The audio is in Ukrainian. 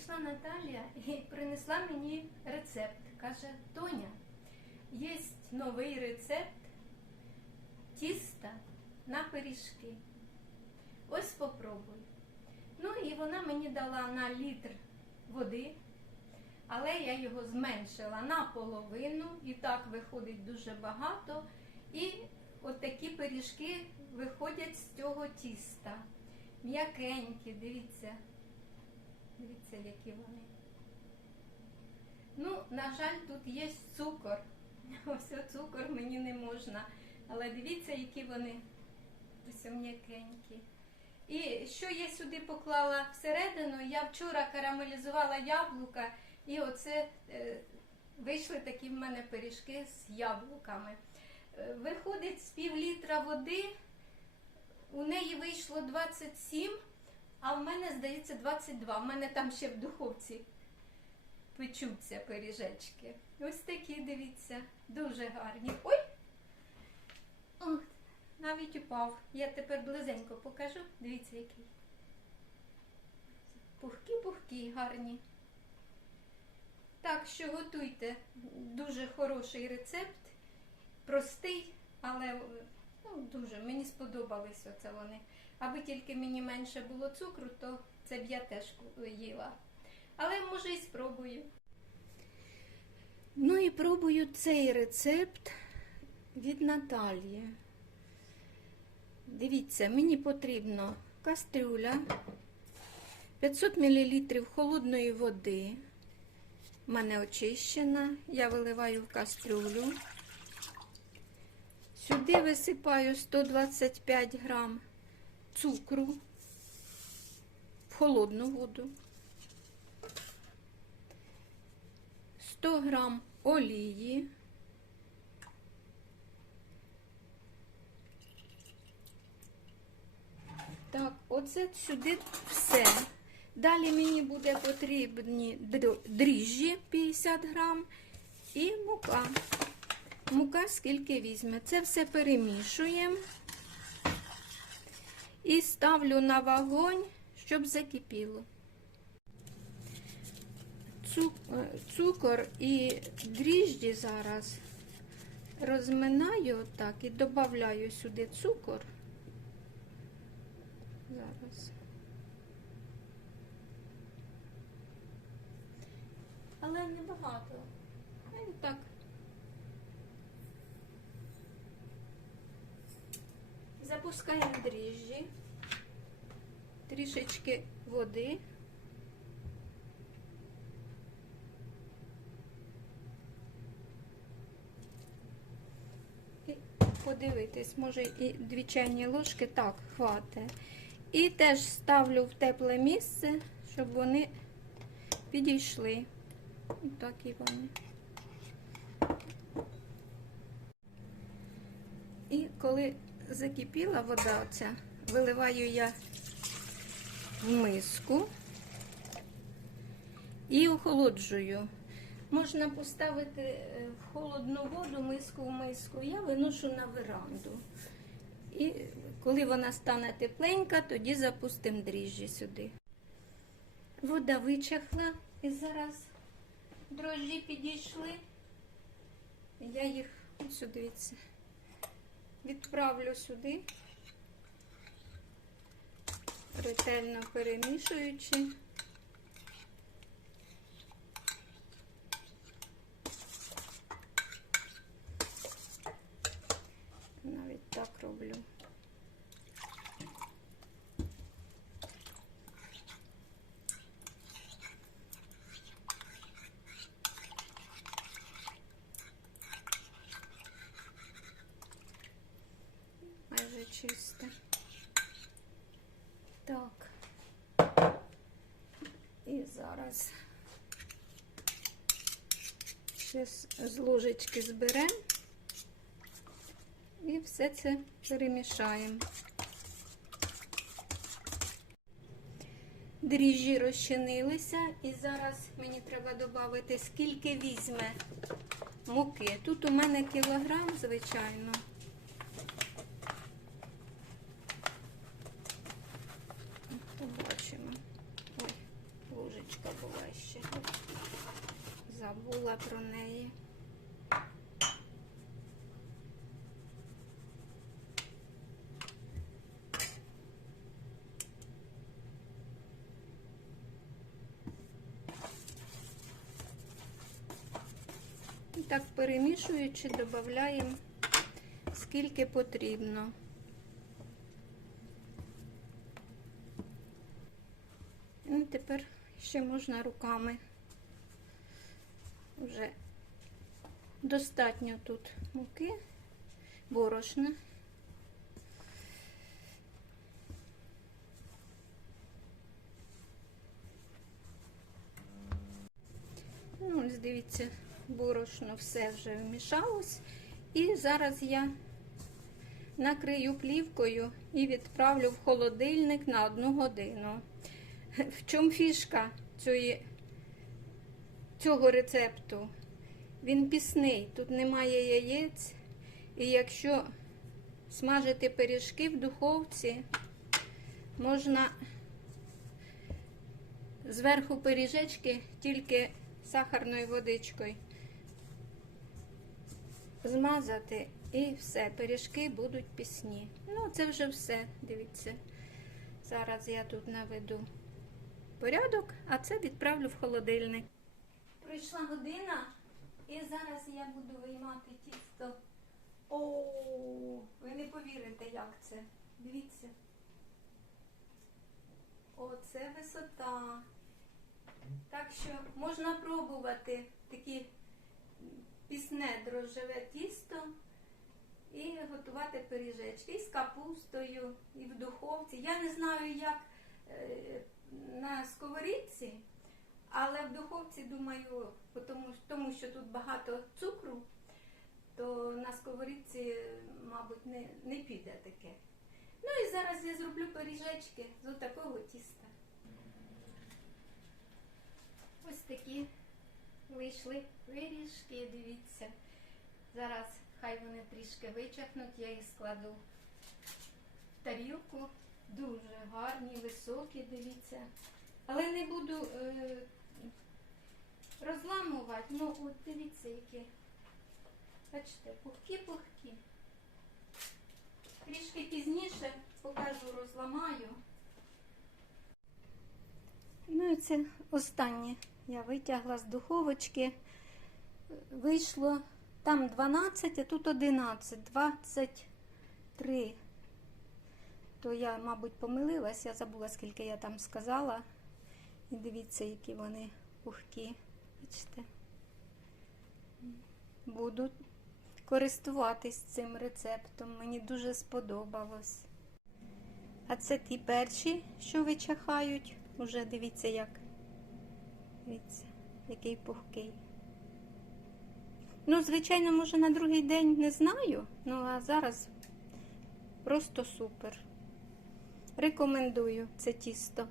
прийшла Наталія і принесла мені рецепт. Каже, Тоня, є новий рецепт тіста на пиріжки. Ось попробуй. Ну і вона мені дала на літр води, але я його зменшила наполовину, і так виходить дуже багато. І от такі пиріжки виходять з цього тіста. М'якенькі, дивіться. Дивіться, які вони. Ну, на жаль, тут є цукор. Ось цукор мені не можна. Але дивіться, які вони ось. І що я сюди поклала всередину, я вчора карамелізувала яблука, і оце е, вийшли такі в мене пиріжки з яблуками. Е, виходить з пів літра води, у неї вийшло 27, а в мене, здається, 22. В мене там ще в духовці печуться пиріжечки. Ось такі, дивіться, дуже гарні. Ой! Ох, навіть упав. Я тепер близенько покажу. Дивіться, який. Пухкі-пухкі, гарні. Так що готуйте дуже хороший рецепт, простий, але ну, дуже мені сподобались оце вони. Аби тільки мені менше було цукру, то це б я теж їла. Але може і спробую. Ну і пробую цей рецепт від Наталії. Дивіться, мені потрібно кастрюля, 500 мл холодної води. У мене очищена. Я виливаю в кастрюлю. Сюди висипаю 125 грам цукру в холодну воду. 100 грам олії. Так, оце сюди все. Далі мені буде потрібні дріжджі 50 грам і мука. Мука скільки візьме. Це все перемішуємо і ставлю на вогонь, щоб закипіло. Е, Цукор і дріжджі зараз розминаю отак і додаю сюди цукор. Зараз. Але небагато. І так. Запускаємо дріжджі, трішечки води. І подивитись, може і дві чайні ложки так хватить. І теж ставлю в тепле місце, щоб вони підійшли. Так і вони. І коли закипіла вода, оця, виливаю я в миску і охолоджую. Можна поставити е, в холодну воду, миску в миску. Я виношу на веранду. І коли вона стане тепленька, тоді запустимо дріжджі сюди. Вода вичахла і зараз дрожжі підійшли. Я їх ось дивіться, відправлю сюди, ретельно перемішуючи. Навіть так роблю. Чисте. Так. І зараз ще з ложечки зберемо. І все це перемішаємо. Дріжджі розчинилися, і зараз мені треба додати, скільки візьме муки. Тут у мене кілограм, звичайно. Побачимо. Ой, ложечка була. ще. Забула про неї. І так перемішуючи, додаємо скільки потрібно. Ну, тепер ще можна руками. Вже достатньо тут муки, борошна. Ну, дивіться, борошно все вже вмішалось. І зараз я накрию плівкою і відправлю в холодильник на одну годину. В чому фішка цієї, цього рецепту? Він пісний, тут немає яєць. І якщо смажити пиріжки в духовці, можна зверху пиріжечки тільки сахарною водичкою змазати і все, пиріжки будуть пісні. Ну, це вже все, дивіться. Зараз я тут наведу порядок, а це відправлю в холодильник. Пройшла година, і зараз я буду виймати тісто. О, ви не повірите, як це. Дивіться. Оце висота. Так що можна пробувати такі пісне дрожжеве тісто і готувати пиріжечки і з капустою, і в духовці. Я не знаю, як е, на сковорідці, але в духовці, думаю, тому, що тут багато цукру, то на сковорідці, мабуть, не, не піде таке. Ну і зараз я зроблю пиріжечки з такого тіста. Ось такі вийшли пиріжки, дивіться. Зараз хай вони трішки вичахнуть, я їх складу в тарілку. Дуже гарні, високі, дивіться. Але не буду е, розламувати. Ну, от дивіться, які. Бачите, пухкі-пухкі. Трішки пізніше покажу, розламаю. Ну і це останнє. Я витягла з духовочки. Вийшло там 12, а тут 11, 23. То я, мабуть, помилилась, я забула, скільки я там сказала. І дивіться, які вони пухкі. Бачите? Буду користуватись цим рецептом. Мені дуже сподобалось. А це ті перші, що вичахають. Уже дивіться, як. Дивіться, який пухкий. Ну, звичайно, може на другий день не знаю, ну а зараз просто супер. Рекомендую це тісто.